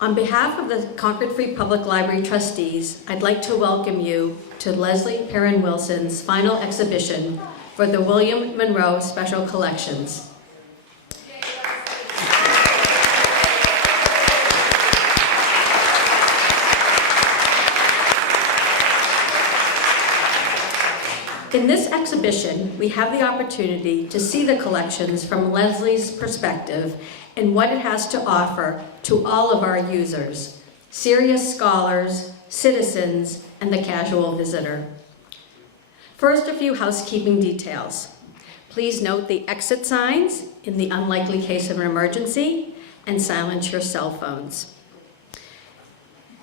On behalf of the Concord Free Public Library trustees, I'd like to welcome you to Leslie Perrin Wilson's final exhibition for the William Monroe Special Collections. In this exhibition, we have the opportunity to see the collections from Leslie's perspective and what it has to offer to all of our users, serious scholars, citizens, and the casual visitor. First, a few housekeeping details. Please note the exit signs in the unlikely case of an emergency and silence your cell phones.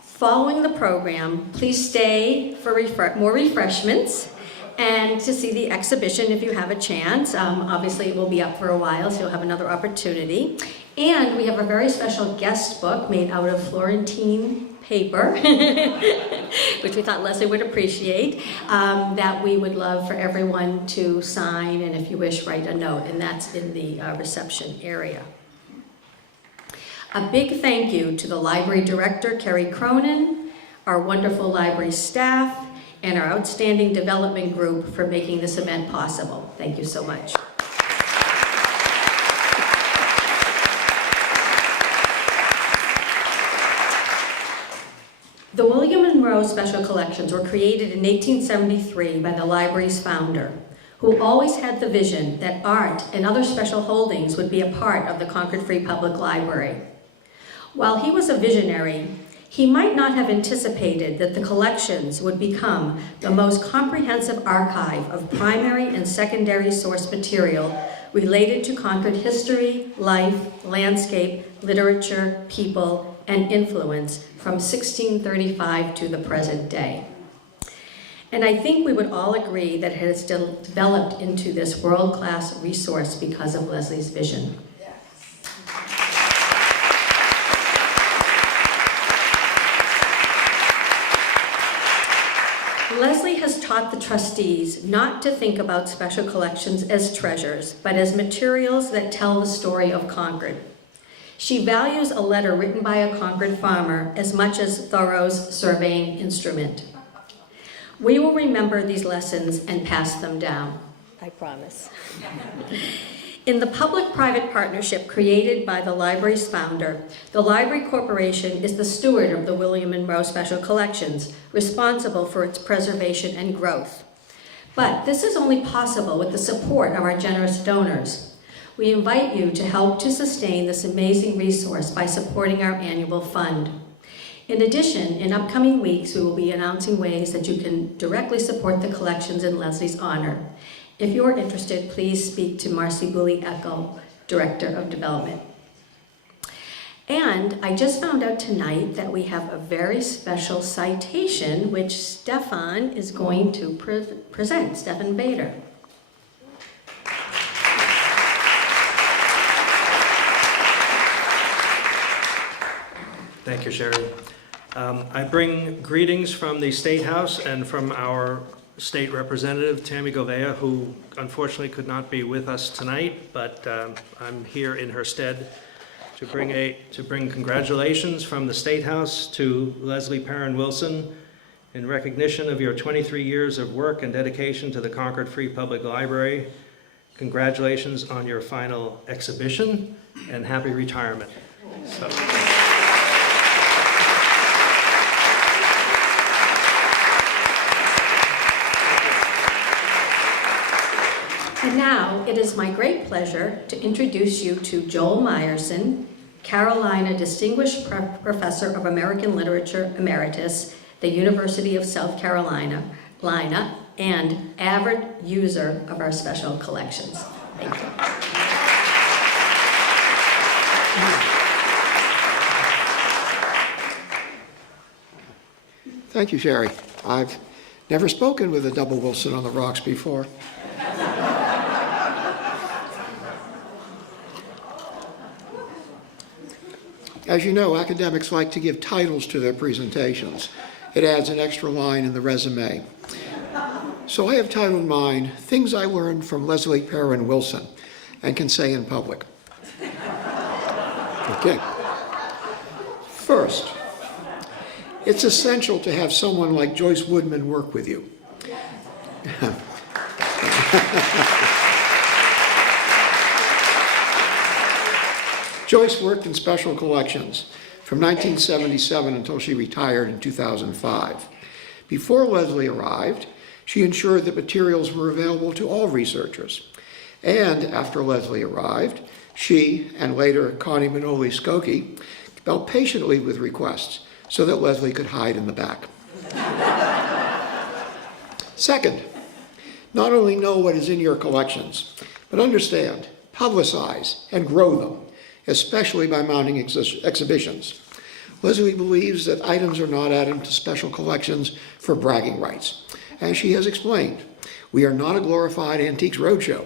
Following the program, please stay for more refreshments and to see the exhibition if you have a chance. Obviously it will be up for a while, so you'll have another opportunity. And we have a very special guest book made out of Florentine paper, which we thought Leslie would appreciate, that we would love for everyone to sign, and if you wish, write a note, and that's in the reception area. A big thank you to the library director, Carrie Cronin, our wonderful library staff, and our outstanding development group for making this event possible. Thank you so much. The William Monroe Special Collections were created in 1873 by the library's founder, who always had the vision that art and other special holdings would be a part of the Concord Free Public Library. While he was a visionary, he might not have anticipated that the collections would become the most comprehensive archive of primary and secondary source material related to Concord history, life, landscape, literature, people, and influence from 1635 to the present day. And I think we would all agree that it has developed into this world-class resource because of Leslie's vision. Leslie has taught the trustees not to think about special collections as treasures, but as materials that tell the story of Concord. She values a letter written by a Concord farmer as much as Thoreau's surveying instrument. We will remember these lessons and pass them down, I promise. In the public-private partnership created by the library's founder, the Library Corporation is the steward of the William Monroe Special Collections, responsible for its preservation and growth. But this is only possible with the support of our generous donors. We invite you to help to sustain this amazing resource by supporting our annual fund. In addition, in upcoming weeks, we will be announcing ways that you can directly support the collections in Leslie's honor. If you're interested, please speak to Marcy Booley-Eckel, Director of Development. And I just found out tonight that we have a very special citation which Stefan is going to present, Stefan Bader. Thank you, Sherry. I bring greetings from the State House and from our State Representative, Tammy Govea, who unfortunately could not be with us tonight, but I'm here in her stead to bring congratulations from the State House to Leslie Perrin Wilson in recognition of your 23 years of work and dedication to the Concord Free Public Library. Congratulations on your final exhibition and happy retirement. And now, it is my great pleasure to introduce you to Joel Meyerson, Carolina Distinguished Professor of American Literature Emeritus, the University of South Carolina, and avid user of our special collections. Thank you. Thank you, Sherry. I've never spoken with a double Wilson on the rocks before. As you know, academics like to give titles to their presentations. It adds an extra line in the resume. So I have titled mine, Things I Learned from Leslie Perrin Wilson, and can say in public. Okay. First, it's essential to have someone like Joyce Woodman work with you. Joyce worked in special collections from 1977 until she retired in 2005. Before Leslie arrived, she ensured that materials were available to all researchers. And after Leslie arrived, she, and later Connie Manoli-Skokie, dealt patiently with requests so that Leslie could hide in the back. Second, not only know what is in your collections, but understand, publicize, and grow them, especially by mounting exhibitions. Leslie believes that items are not added to special collections for bragging rights. As she has explained, we are not a glorified antiques roadshow.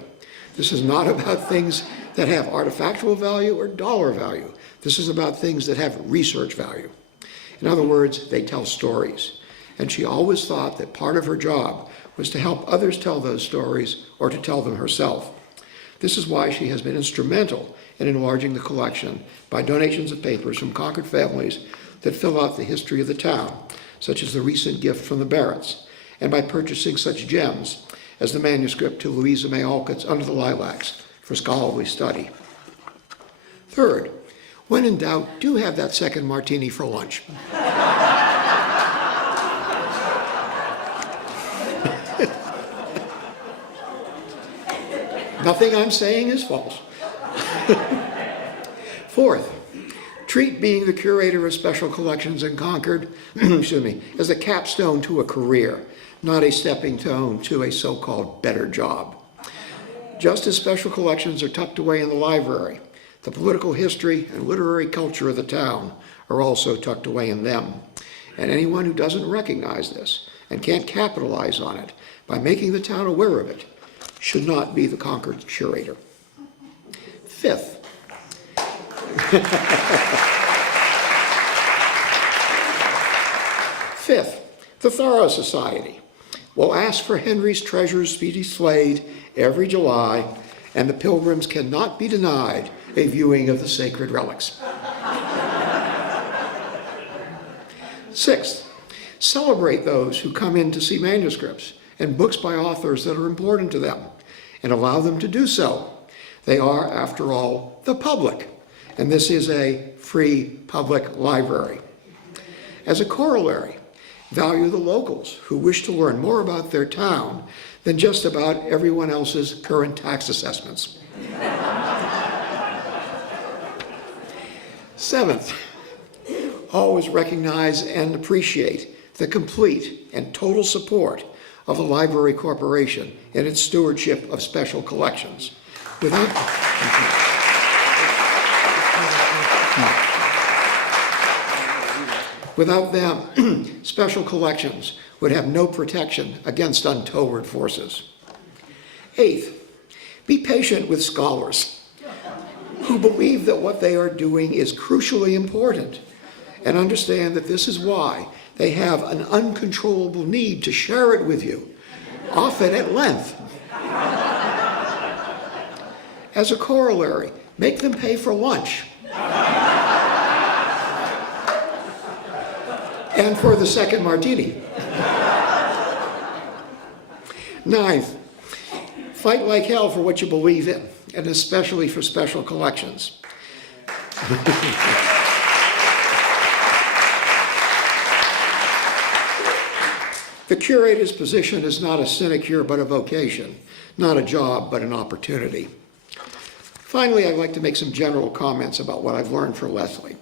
This is not about things that have artifactual value or dollar value. This is about things that have research value. In other words, they tell stories. And she always thought that part of her job was to help others tell those stories or to tell them herself. This is why she has been instrumental in enlarging the collection by donations of papers from Concord families that fill out the history of the town, such as the recent gift from the Barretts, and by purchasing such gems as the manuscript to Louisa May Alcott's Under the Lilacs for scholarly study. Third, when in doubt, do have that second martini for lunch. Nothing I'm saying is false. Fourth, treat being the curator of special collections in Concord, as a capstone to a career, not a stepping stone to a so-called better job. Just as special collections are tucked away in the library, the political history and literary culture of the town are also tucked away in them. And anyone who doesn't recognize this and can't capitalize on it by making the town aware of it should not be the Concord curator. Fifth, the Thorough Society will ask for Henry's treasures be displayed every July, and the pilgrims cannot be denied a viewing of the sacred relics. Sixth, celebrate those who come in to see manuscripts and books by authors that are important to them, and allow them to do so. They are, after all, the public, and this is a free public library. As a corollary, value the locals who wish to learn more about their town than just about everyone else's current tax assessments. Seventh, always recognize and appreciate the complete and total support of the Library Corporation in its stewardship of special collections. Without them, special collections would have no protection against untoward forces. Eighth, be patient with scholars who believe that what they are doing is crucially important, and understand that this is why they have an uncontrollable need to share it with you, often at length. As a corollary, make them pay for lunch. And for the second martini. Ninth, fight like hell for what you believe in, and especially for special collections. The curator's position is not a sinecure but a vocation, not a job but an opportunity. Finally, I'd like to make some general comments about what I've learned from Leslie.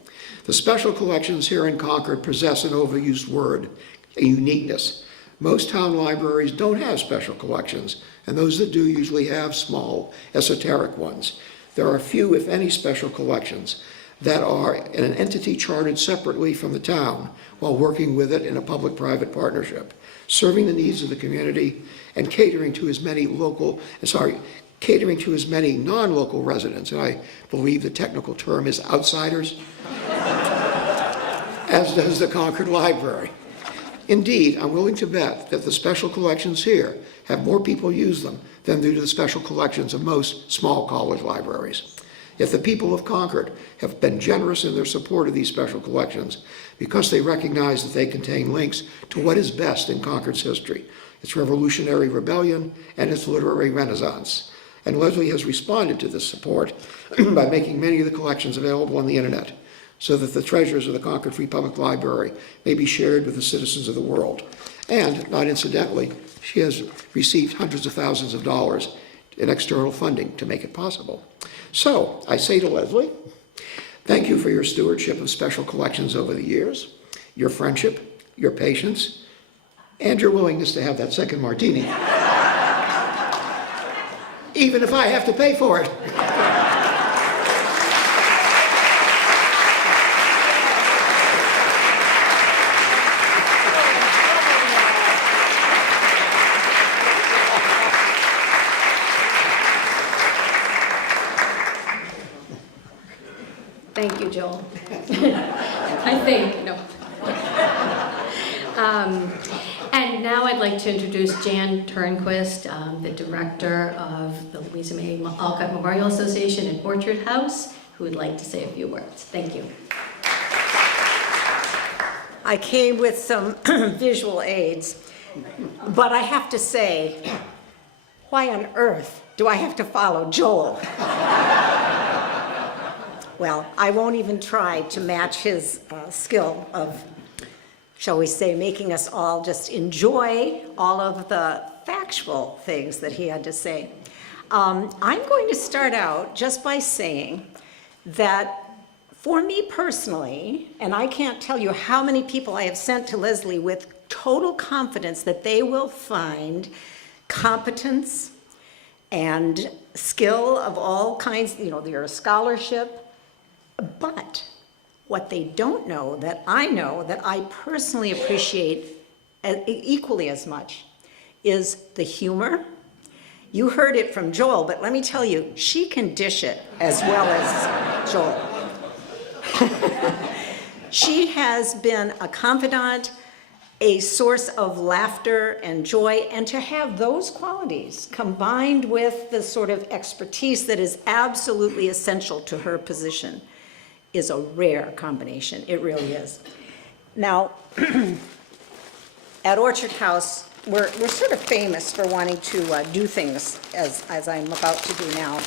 The special collections here in Concord possess an overused word, a uniqueness. Most town libraries don't have special collections, and those that do usually have small, esoteric ones. There are few, if any, special collections that are in an entity chartered separately from the town while working with it in a public-private partnership, serving the needs of the community and catering to as many non-local residents, and I believe the technical term is outsiders, as does the Concord Library. Indeed, I'm willing to bet that the special collections here have more people use them than do the special collections of most small college libraries. If the people of Concord have been generous in their support of these special collections because they recognize that they contain links to what is best in Concord's history, its revolutionary rebellion, and its literary renaissance. And Leslie has responded to this support by making many of the collections available on the internet so that the treasures of the Concord Free Public Library may be shared with the citizens of the world. And, not incidentally, she has received hundreds of thousands of dollars in external funding to make it possible. So, I say to Leslie, thank you for your stewardship of special collections over the years, your friendship, your patience, and your willingness to have that second martini, even if I have to pay for it. Thank you, Joel. I think, no. And now I'd like to introduce Jan Turnquist, the director of the Louisa May Alcott Memorial Association in Orchard House, who would like to say a few words. Thank you. I came with some visual aids, but I have to say, why on earth do I have to follow Joel? Well, I won't even try to match his skill of, shall we say, making us all just enjoy all of the factual things that he had to say. I'm going to start out just by saying that for me personally, and I can't tell you how many people I have sent to Leslie with total confidence that they will find competence and skill of all kinds, you know, their scholarship. But what they don't know that I personally appreciate equally as much is the humor. You heard it from Joel, but let me tell you, she can dish it as well as Joel. She has been a confidant, a source of laughter and joy, and to have those qualities combined with the sort of expertise that is absolutely essential to her position is a rare combination. It really is. Now, at Orchard House, we're sort of famous for wanting to do things as I'm about to do now.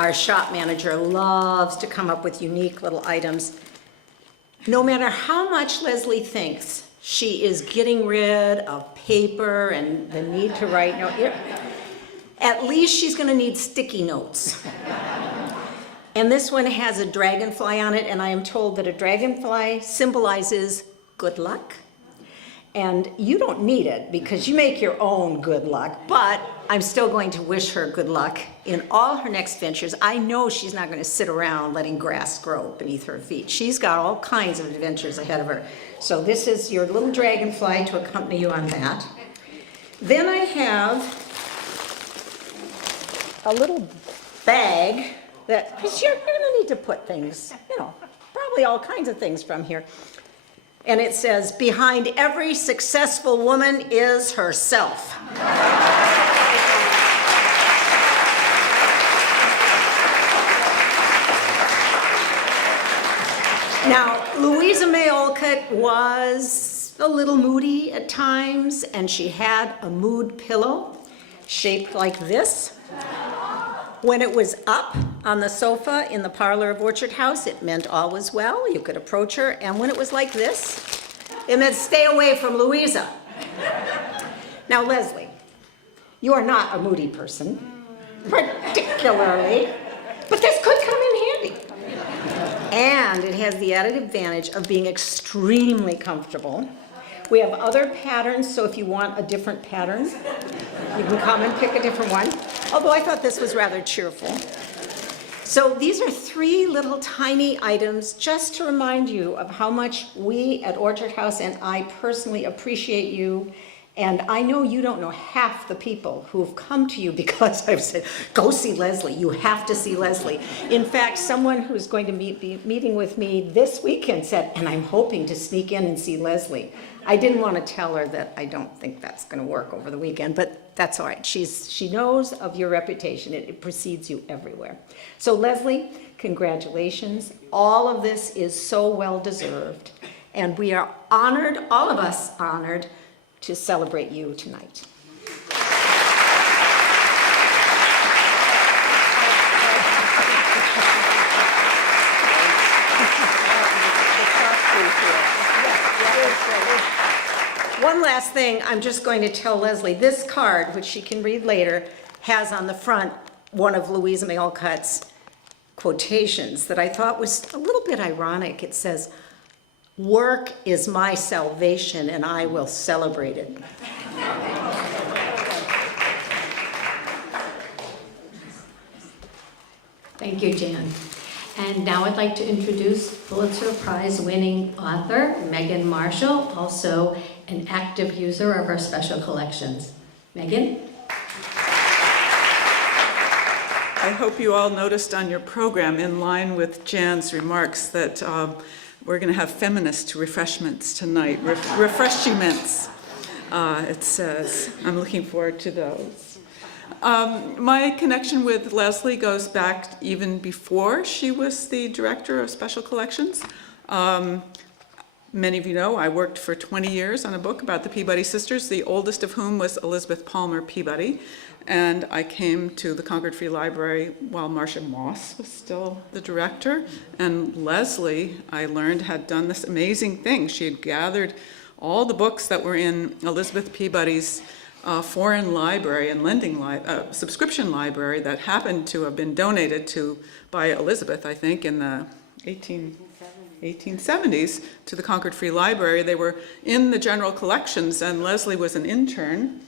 Our shop manager loves to come up with unique little items. No matter how much Leslie thinks she is getting rid of paper and the need to write, at least she's gonna need sticky notes. And this one has a dragonfly on it, and I am told that a dragonfly symbolizes good luck. And you don't need it because you make your own good luck, but I'm still going to wish her good luck in all her next ventures. I know she's not going to sit around letting grass grow beneath her feet. She's got all kinds of adventures ahead of her. So this is your little dragonfly to accompany you on that. Then I have a little bag that, because you're going to need to put things, you know, probably all kinds of things from here. And it says, behind every successful woman is herself. Now, Louisa May Alcott was a little moody at times, and she had a mood pillow shaped like this. When it was up on the sofa in the parlor of Orchard House, it meant all was well. You could approach her. And when it was like this, it meant stay away from Louisa. Now, Leslie, you are not a moody person, particularly, but this could come in handy. And it has the added advantage of being extremely comfortable. We have other patterns, so if you want a different pattern, you can come and pick a different one. Although I thought this was rather cheerful. So these are 3 little tiny items just to remind you of how much we at Orchard House and I personally appreciate you And I know you don't know half the people who've come to you because I've said, go see Leslie, you have to see Leslie. In fact, someone who's going to be meeting with me this weekend said, and I'm hoping to sneak in and see Leslie. I didn't want to tell her that I don't think that's going to work over the weekend, but that's all right. She knows of your reputation. It precedes you everywhere. So Leslie, congratulations. All of this is so well deserved. And we are honored, all of us honored, to celebrate you tonight. One last thing, I'm just going to tell Leslie, this card, which she can read later, has on the front one of Louisa May Alcott's quotations that I thought was a little bit ironic. It says, "Work is my salvation and I will celebrate it." Thank you, Jan. And now I'd like to introduce Pulitzer Prize winning author Megan Marshall, also an active user of our special collections. Megan? I hope you all noticed on your program, in line with Jan's remarks, that we're going to have feminist refreshments tonight. Refreshments, it says. I'm looking forward to those. My connection with Leslie goes back even before she was the director of special collections. Many of you know I worked for 20 years on a book about the Peabody sisters, the oldest of whom was Elizabeth Palmer Peabody. And I came to the Concord Free Library while Marcia Moss was still the director. And Leslie, I learned, had done this amazing thing. She had gathered all the books that were in Elizabeth Peabody's foreign library and subscription library that happened to have been donated to by Elizabeth, I think, in the 1870s to the Concord Free Library. They were in the general collections, and Leslie was an intern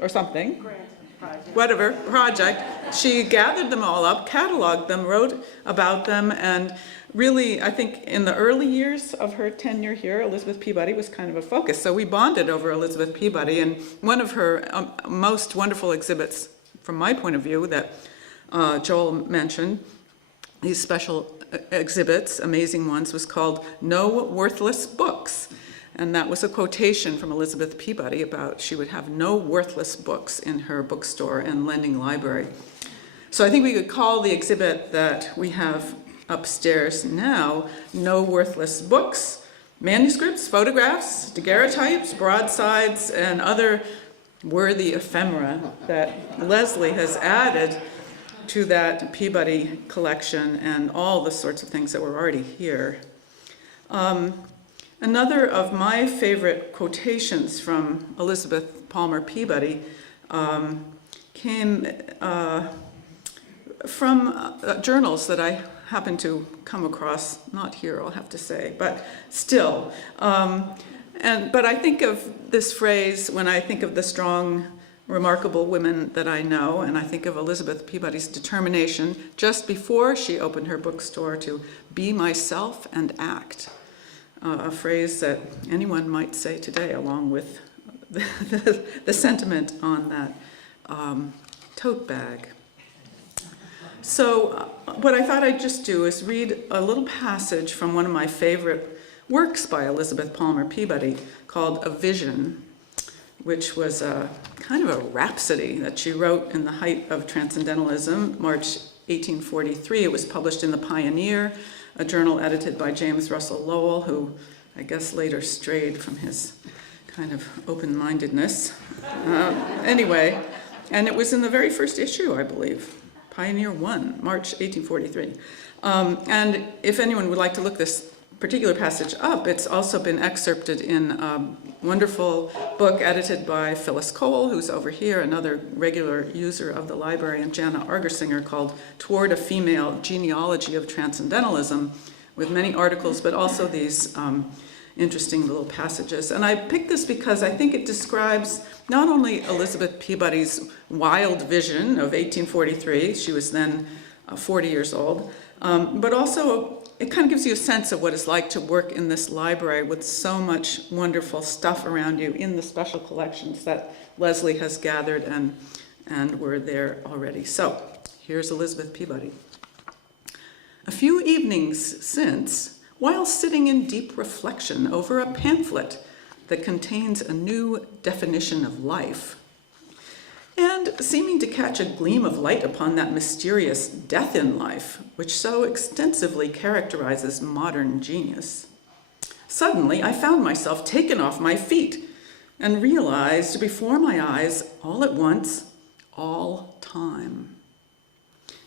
or something. Whatever project. She gathered them all up, cataloged them, wrote about them, and really, I think in the early years of her tenure here, Elizabeth Peabody was kind of a focus. So we bonded over Elizabeth Peabody, and one of her most wonderful exhibits, from my point of view, that Joel mentioned, these special exhibits, amazing ones, was called No Worthless Books. And that was a quotation from Elizabeth Peabody about she would have no worthless books in her bookstore and lending library. So I think we could call the exhibit that we have upstairs now, No Worthless Books, manuscripts, photographs, daguerreotypes, broadsides, and other worthy ephemera that Leslie has added to that Peabody collection and all the sorts of things that were already here. Another of my favorite quotations from Elizabeth Palmer Peabody came from journals that I happen to come across, not here, I'll have to say, but still. But I think of this phrase when I think of the strong, remarkable women that I know, and I think of Elizabeth Peabody's determination just before she opened her bookstore to be myself and act. A phrase that anyone might say today, along with the sentiment on that tote bag. So what I thought I'd just do is read a little passage from one of my favorite works by Elizabeth Palmer Peabody called A Vision, which was a kind of a rhapsody that she wrote in the height of Transcendentalism, March 1843. It was published in The Pioneer, a journal edited by James Russell Lowell, who I guess later strayed from his kind of open-mindedness. Anyway, and it was in the very first issue, I believe, Pioneer 1, March 1843. And if anyone would like to look this particular passage up, it's also been excerpted in a wonderful book edited by Phyllis Cole, who's over here, another regular user of the library, and Jana Argersinger, called Toward a Female Genealogy of Transcendentalism, with many articles, but also these interesting little passages. And I picked this because I think it describes not only Elizabeth Peabody's wild vision of 1843, she was then 40 years old, but also it kind of gives you a sense of what it's like to work in this library with so much wonderful stuff around you in the special collections that Leslie has gathered and were there already. So here's Elizabeth Peabody. A few evenings since, while sitting in deep reflection over a pamphlet that contains a new definition of life, and seeming to catch a gleam of light upon that mysterious death in life, which so extensively characterizes modern genius, suddenly I found myself taken off my feet and realized before my eyes, all at once, all time.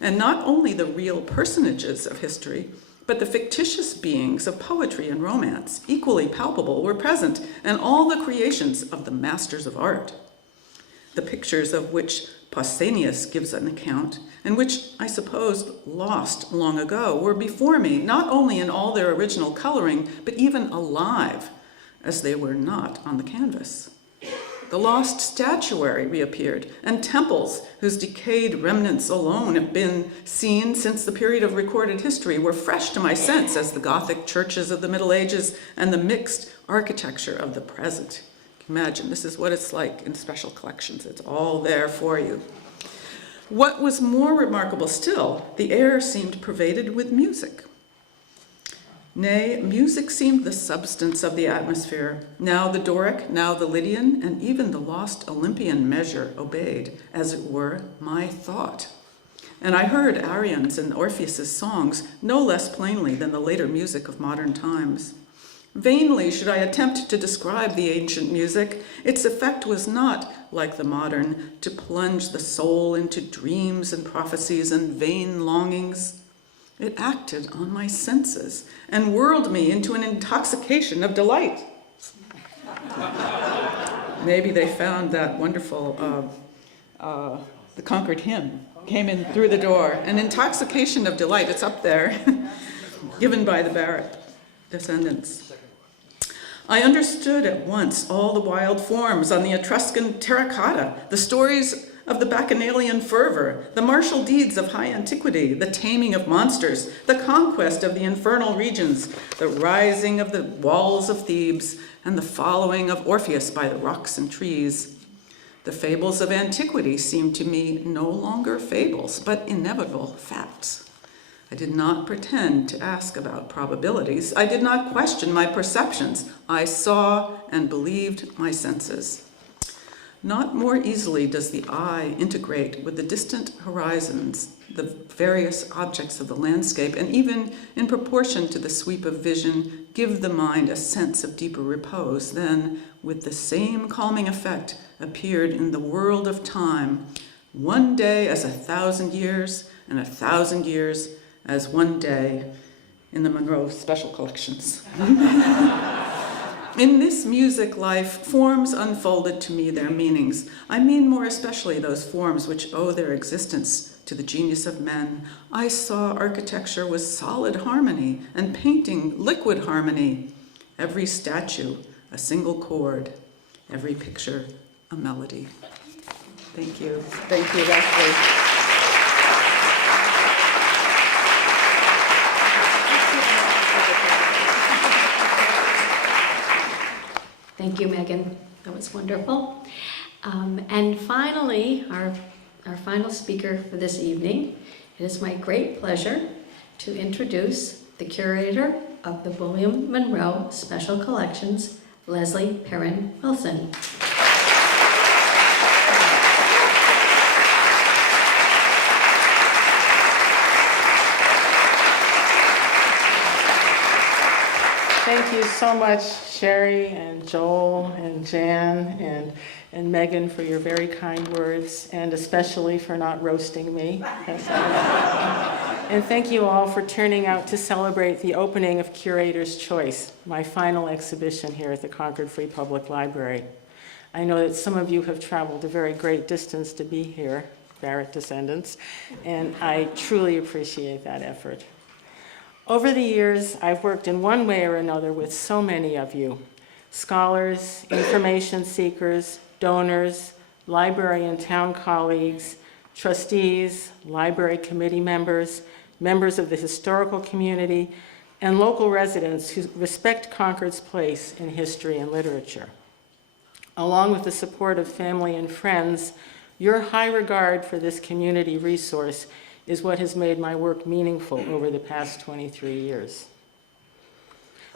And not only the real personages of history, but the fictitious beings of poetry and romance, equally palpable, were present, and all the creations of the masters of art. The pictures of which Pausanias gives an account, and which I suppose lost long ago, were before me, not only in all their original coloring, but even alive, as they were not on the canvas. The lost statuary reappeared, and temples whose decayed remnants alone have been seen since the period of recorded history were fresh to my sense as the Gothic churches of the Middle Ages and the mixed architecture of the present. Imagine, this is what it's like in special collections. It's all there for you. What was more remarkable still, the air seemed pervaded with music. Nay, music seemed the substance of the atmosphere. Now the Doric, now the Lydian, and even the lost Olympian measure obeyed, as it were, my thought. And I heard Arian's and Orpheus's songs no less plainly than the later music of modern times. Vainly should I attempt to describe the ancient music. Its effect was not, like the modern, to plunge the soul into dreams and prophecies and vain longings. It acted on my senses and whirled me into an intoxication of delight. Maybe they found that wonderful, the Concord hymn came in through the door. An intoxication of delight, it's up there, given by the Barrett descendants. I understood at once all the wild forms on the Etruscan terracotta, the stories of the Bacchanalian fervor, the martial deeds of high antiquity, the taming of monsters, the conquest of the infernal regions, the rising of the walls of Thebes, and the following of Orpheus by the rocks and trees. The fables of antiquity seemed to me no longer fables, but inevitable facts. I did not pretend to ask about probabilities. I did not question my perceptions. I saw and believed my senses. Not more easily does the eye integrate with the distant horizons, the various objects of the landscape, and even in proportion to the sweep of vision, give the mind a sense of deeper repose than, with the same calming effect, appeared in the world of time, one day as 1,000 years, and 1,000 years as one day in the Monroe Special Collections. In this music life, forms unfolded to me their meanings. I mean more especially those forms which owe their existence to the genius of men. I saw architecture with solid harmony and painting liquid harmony. Every statue, a single chord. Every picture, a melody. Thank you. Thank you, Leslie. Thank you, Megan. That was wonderful. And finally, our final speaker for this evening, it is my great pleasure to introduce the curator of the William Monroe Special Collections, Leslie Perrin Wilson. Thank you so much, Sherry and Joel and Jan and Megan, for your very kind words, and especially for not roasting me. And thank you all for turning out to celebrate the opening of Curator's Choice, my final exhibition here at the Concord Free Public Library. I know that some of you have traveled a very great distance to be here, Barrett descendants, and I truly appreciate that effort. Over the years, I've worked in one way or another with so many of you, scholars, information seekers, donors, library and town colleagues, trustees, library committee members, members of the historical community, and local residents who respect Concord's place in history and literature. Along with the support of family and friends, your high regard for this community resource is what has made my work meaningful over the past 23 years.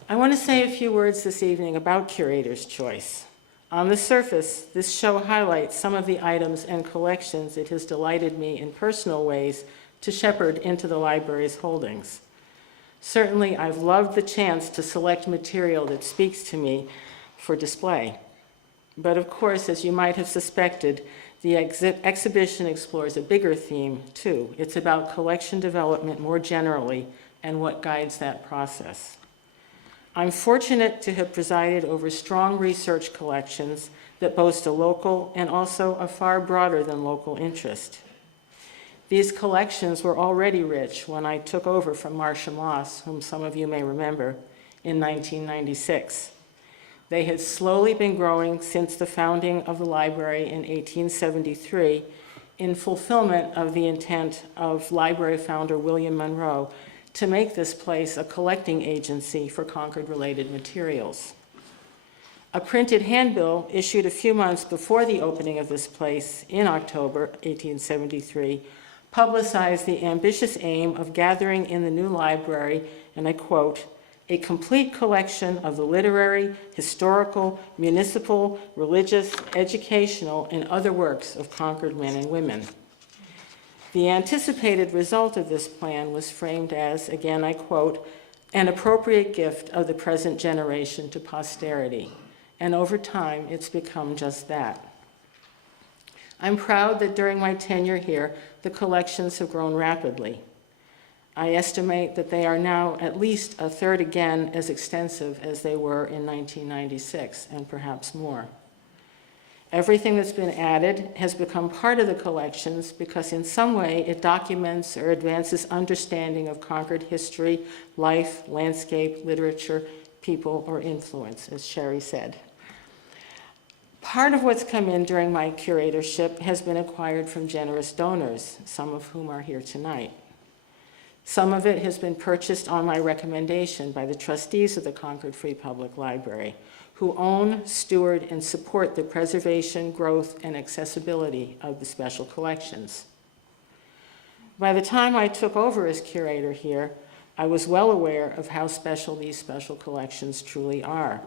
I want to say a few words this evening about Curator's Choice. On the surface, this show highlights some of the items and collections it has delighted me in personal ways to shepherd into the library's holdings. Certainly, I've loved the chance to select material that speaks to me for display. But of course, as you might have suspected, the exhibition explores a bigger theme, too. It's about collection development more generally and what guides that process. I'm fortunate to have presided over strong research collections that boast a local and also a far broader than local interest. These collections were already rich when I took over from Marcia Moss, whom some of you may remember, in 1996. They had slowly been growing since the founding of the library in 1873 in fulfillment of the intent of library founder William Monroe to make this place a collecting agency for Concord-related materials. A printed handbill issued a few months before the opening of this place in October 1873 publicized the ambitious aim of gathering in the new library, and I quote, a complete collection of the literary, historical, municipal, religious, educational, and other works of Concord men and women. The anticipated result of this plan was framed as, again I quote, an appropriate gift of the present generation to posterity. And over time, it's become just that. I'm proud that during my tenure here, the collections have grown rapidly. I estimate that they are now at least a third again as extensive as they were in 1996, and perhaps more. Everything that's been added has become part of the collections because in some way it documents or advances understanding of Concord history, life, landscape, literature, people, or influence, as Sherry said. Part of what's come in during my curatorship has been acquired from generous donors, some of whom are here tonight. Some of it has been purchased on my recommendation by the trustees of the Concord Free Public Library, who own, steward, and support the preservation, growth, and accessibility of the special collections. By the time I took over as curator here, I was well aware of how special these special collections truly are.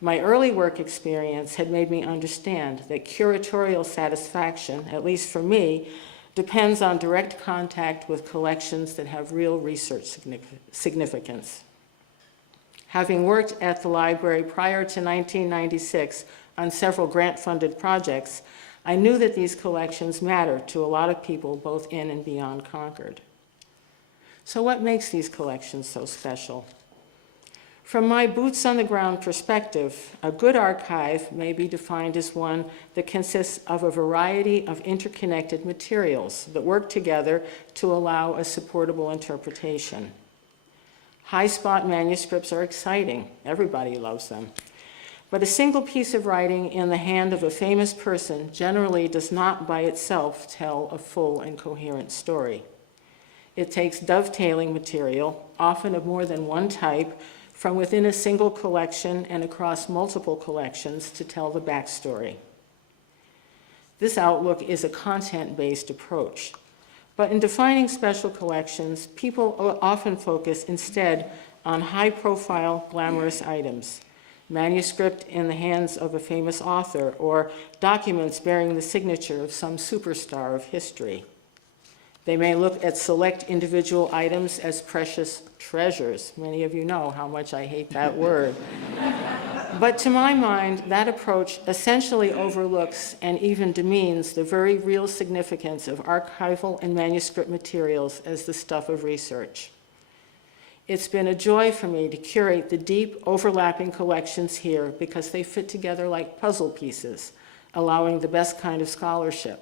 My early work experience had made me understand that curatorial satisfaction, at least for me, depends on direct contact with collections that have real research significance. Having worked at the library prior to 1996 on several grant-funded projects, I knew that these collections matter to a lot of people both in and beyond Concord. So what makes these collections so special? From my boots-on-the-ground perspective, a good archive may be defined as one that consists of a variety of interconnected materials that work together to allow a supportable interpretation. High-spot manuscripts are exciting. Everybody loves them. But a single piece of writing in the hand of a famous person generally does not by itself tell a full and coherent story. It takes dovetailing material, often of more than one type, from within a single collection and across multiple collections to tell the backstory. This outlook is a content-based approach. But in defining special collections, people often focus instead on high-profile, glamorous items, manuscript in the hands of a famous author, or documents bearing the signature of some superstar of history. They may look at select individual items as precious treasures. Many of you know how much I hate that word. But to my mind, that approach essentially overlooks and even demeans the very real significance of archival and manuscript materials as the stuff of research. It's been a joy for me to curate the deep, overlapping collections here because they fit together like puzzle pieces, allowing the best kind of scholarship.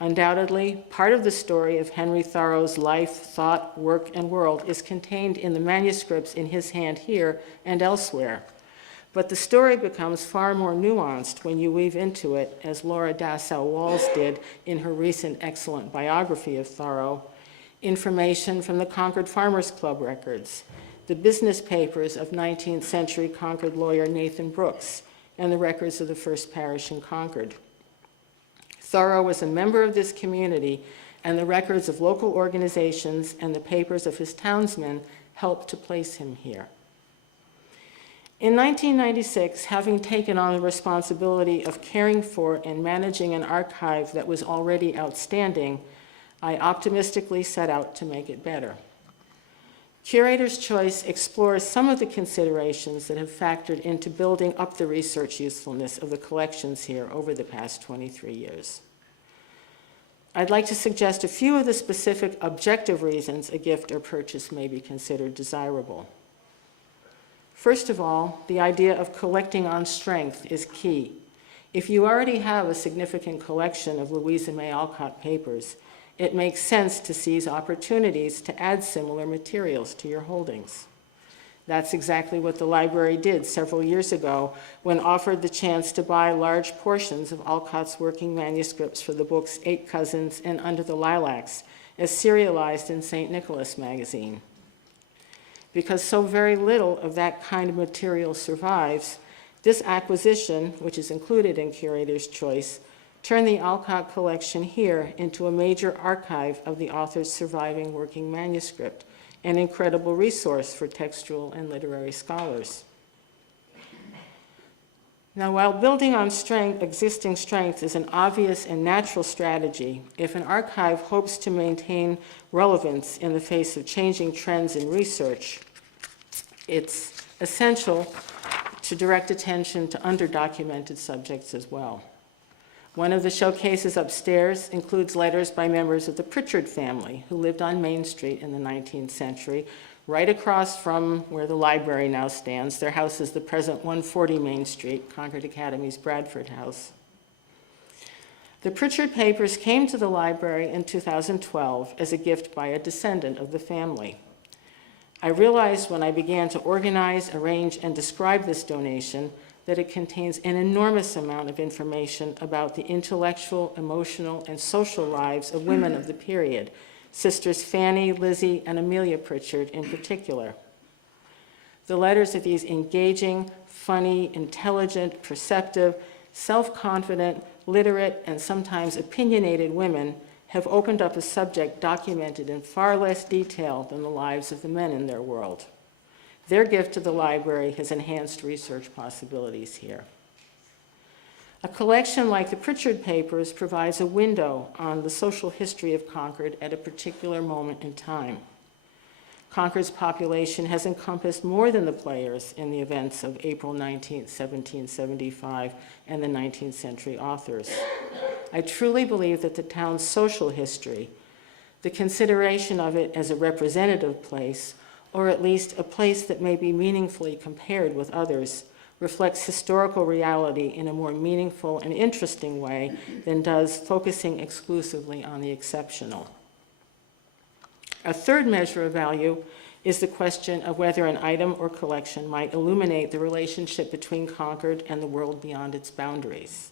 Undoubtedly, part of the story of Henry Thoreau's life, thought, work, and world is contained in the manuscripts in his hand here and elsewhere. But the story becomes far more nuanced when you weave into it, as Laura Dassau-Walls did in her recent excellent biography of Thoreau, information from the Concord Farmers Club records, the business papers of 19th century Concord lawyer Nathan Brooks, and the records of the First Parish in Concord. Thoreau was a member of this community, and the records of local organizations and the papers of his townsmen helped to place him here. In 1996, having taken on the responsibility of caring for and managing an archive that was already outstanding, I optimistically set out to make it better. Curator's Choice explores some of the considerations that have factored into building up the research usefulness of the collections here over the past 23 years. I'd like to suggest a few of the specific objective reasons a gift or purchase may be considered desirable. First of all, the idea of collecting on strength is key. If you already have a significant collection of Louisa May Alcott papers, it makes sense to seize opportunities to add similar materials to your holdings. That's exactly what the library did several years ago when offered the chance to buy large portions of Alcott's working manuscripts for the books Eight Cousins and Under the Lilacs, as serialized in St. Nicholas magazine. Because so very little of that kind of material survives, this acquisition, which is included in Curator's Choice, turned the Alcott collection here into a major archive of the author's surviving working manuscript, an incredible resource for textual and literary scholars. Now, while building on existing strength is an obvious and natural strategy, if an archive hopes to maintain relevance in the face of changing trends in research, it's essential to direct attention to underdocumented subjects as well. One of the showcases upstairs includes letters by members of the Pritchard family who lived on Main Street in the 19th century, right across from where the library now stands. Their house is the present 140 Main Street, Concord Academy's Bradford House. The Pritchard papers came to the library in 2012 as a gift by a descendant of the family. I realized when I began to organize, arrange, and describe this donation that it contains an enormous amount of information about the intellectual, emotional, and social lives of women of the period, sisters Fanny, Lizzie, and Amelia Pritchard in particular. The letters of these engaging, funny, intelligent, perceptive, self-confident, literate, and sometimes opinionated women have opened up a subject documented in far less detail than the lives of the men in their world. Their gift to the library has enhanced research possibilities here. A collection like the Pritchard papers provides a window on the social history of Concord at a particular moment in time. Concord's population has encompassed more than the players in the events of April 19, 1775, and the 19th century authors. I truly believe that the town's social history, the consideration of it as a representative place, or at least a place that may be meaningfully compared with others, reflects historical reality in a more meaningful and interesting way than does focusing exclusively on the exceptional. A third measure of value is the question of whether an item or collection might illuminate the relationship between Concord and the world beyond its boundaries.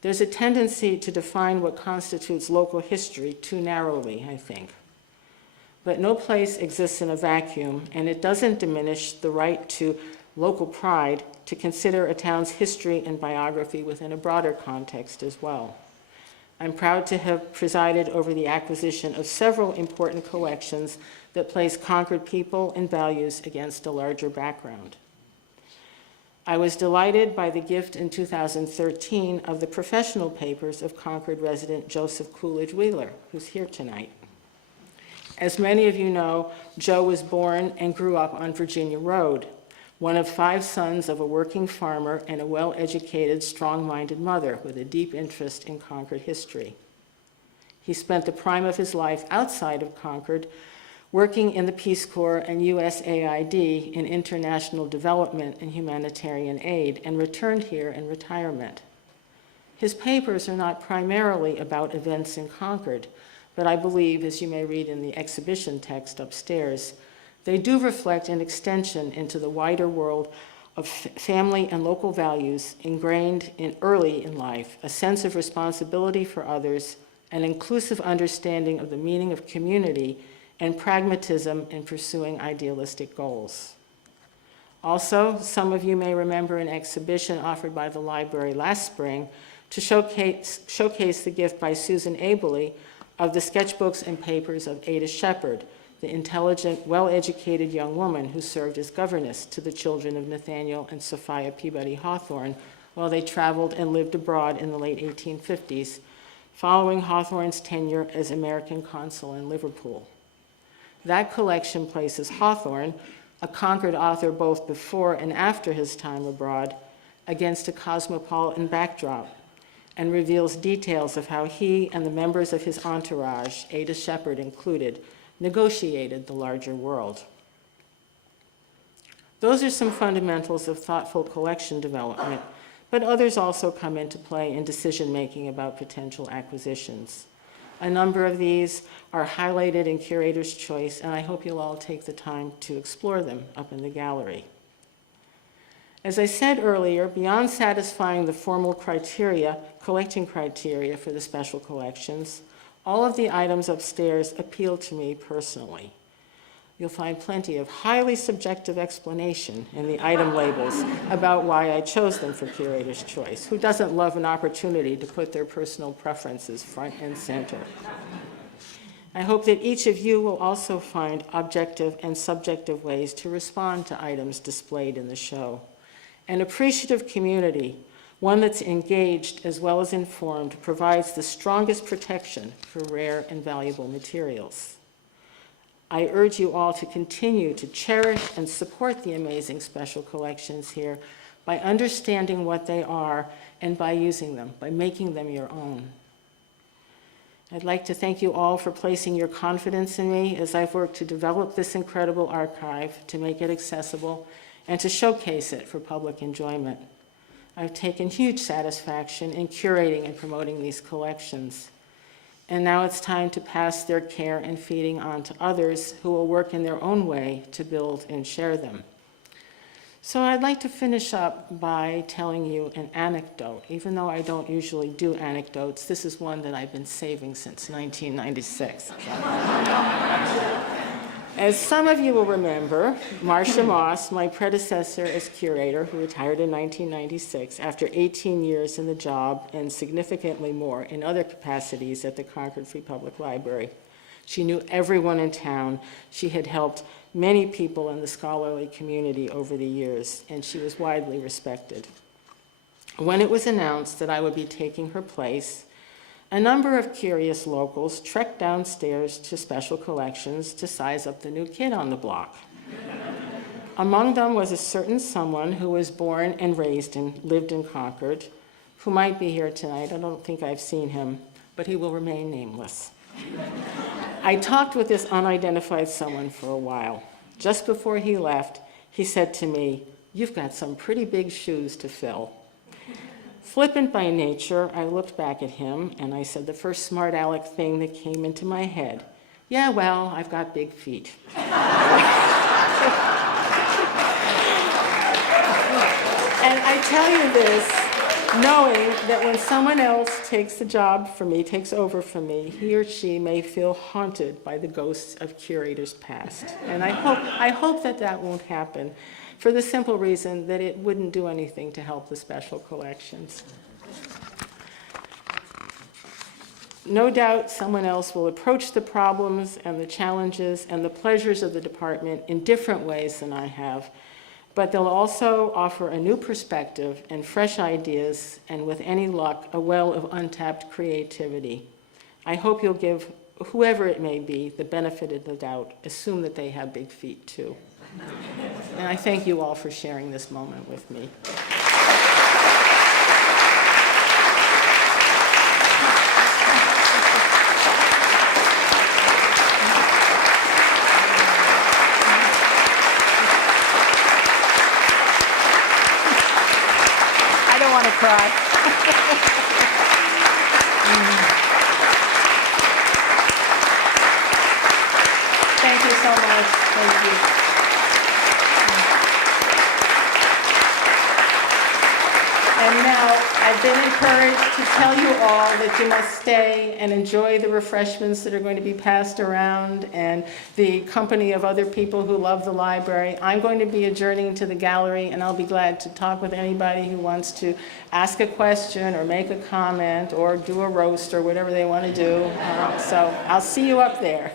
There's a tendency to define what constitutes local history too narrowly, I think. But no place exists in a vacuum, and it doesn't diminish the right to local pride to consider a town's history and biography within a broader context as well. I'm proud to have presided over the acquisition of several important collections that place Concord people and values against a larger background. I was delighted by the gift in 2013 of the professional papers of Concord resident Joseph Coolidge Wheeler, who's here tonight. As many of you know, Joe was born and grew up on Virginia Road, one of 5 sons of a working farmer and a well-educated, strong-minded mother with a deep interest in Concord history. He spent the prime of his life outside of Concord, working in the Peace Corps and USAID in international development and humanitarian aid, and returned here in retirement. His papers are not primarily about events in Concord, but I believe, as you may read in the exhibition text upstairs, they do reflect an extension into the wider world of family and local values ingrained in early in life, a sense of responsibility for others, an inclusive understanding of the meaning of community, and pragmatism in pursuing idealistic goals. Also, some of you may remember an exhibition offered by the library last spring to showcase the gift by Susan Abele of the sketchbooks and papers of Ada Shepherd, the intelligent, well-educated young woman who served as governess to the children of Nathaniel and Sophia Peabody Hawthorne while they traveled and lived abroad in the late 1850s, following Hawthorne's tenure as American consul in Liverpool. That collection places Hawthorne, a Concord author both before and after his time abroad, against a cosmopolitan backdrop, and reveals details of how he and the members of his entourage, Ada Shepherd included, negotiated the larger world. Those are some fundamentals of thoughtful collection development, but others also come into play in decision-making about potential acquisitions. A number of these are highlighted in Curator's Choice, and I hope you'll all take the time to explore them up in the gallery. As I said earlier, beyond satisfying the formal criteria, collecting criteria for the special collections, all of the items upstairs appeal to me personally. You'll find plenty of highly subjective explanation in the item labels about why I chose them for Curator's Choice. Who doesn't love an opportunity to put their personal preferences front and center? I hope that each of you will also find objective and subjective ways to respond to items displayed in the show. An appreciative community, one that's engaged as well as informed, provides the strongest protection for rare and valuable materials. I urge you all to continue to cherish and support the amazing special collections here by understanding what they are and by using them, by making them your own. I'd like to thank you all for placing your confidence in me as I've worked to develop this incredible archive, to make it accessible, and to showcase it for public enjoyment. I've taken huge satisfaction in curating and promoting these collections. And now it's time to pass their care and feeding on to others who will work in their own way to build and share them. So I'd like to finish up by telling you an anecdote. Even though I don't usually do anecdotes, this is one that I've been saving since 1996. As some of you will remember, Marcia Moss, my predecessor as curator, who retired in 1996 after 18 years in the job and significantly more in other capacities at the Concord Free Public Library. She knew everyone in town. She had helped many people in the scholarly community over the years, and she was widely respected. When it was announced that I would be taking her place, a number of curious locals trekked downstairs to special collections to size up the new kid on the block. Among them was a certain someone who was born and raised and lived in Concord, who might be here tonight. I don't think I've seen him, but he will remain nameless. I talked with this unidentified someone for a while. Just before he left, he said to me, "You've got some pretty big shoes to fill." Flippant by nature, I looked back at him and I said the first smart aleck thing that came into my head. "Yeah, well, I've got big feet." And I tell you this, knowing that when someone else takes the job for me, takes over for me, he or she may feel haunted by the ghosts of curators past. And I hope that that won't happen, for the simple reason that it wouldn't do anything to help the special collections. No doubt someone else will approach the problems and the challenges and the pleasures of the department in different ways than I have, but they'll also offer a new perspective and fresh ideas, and with any luck, a well of untapped creativity. I hope you'll give whoever it may be the benefit of the doubt. Assume that they have big feet too. And I thank you all for sharing this moment with me. I don't want to cry. Thank you so much. Thank you. And now, I've been encouraged to tell you all that you must stay and enjoy the refreshments that are going to be passed around and the company of other people who love the library. I'm going to be adjourning to the gallery, and I'll be glad to talk with anybody who wants to ask a question or make a comment or do a roast or whatever they want to do. So I'll see you up there.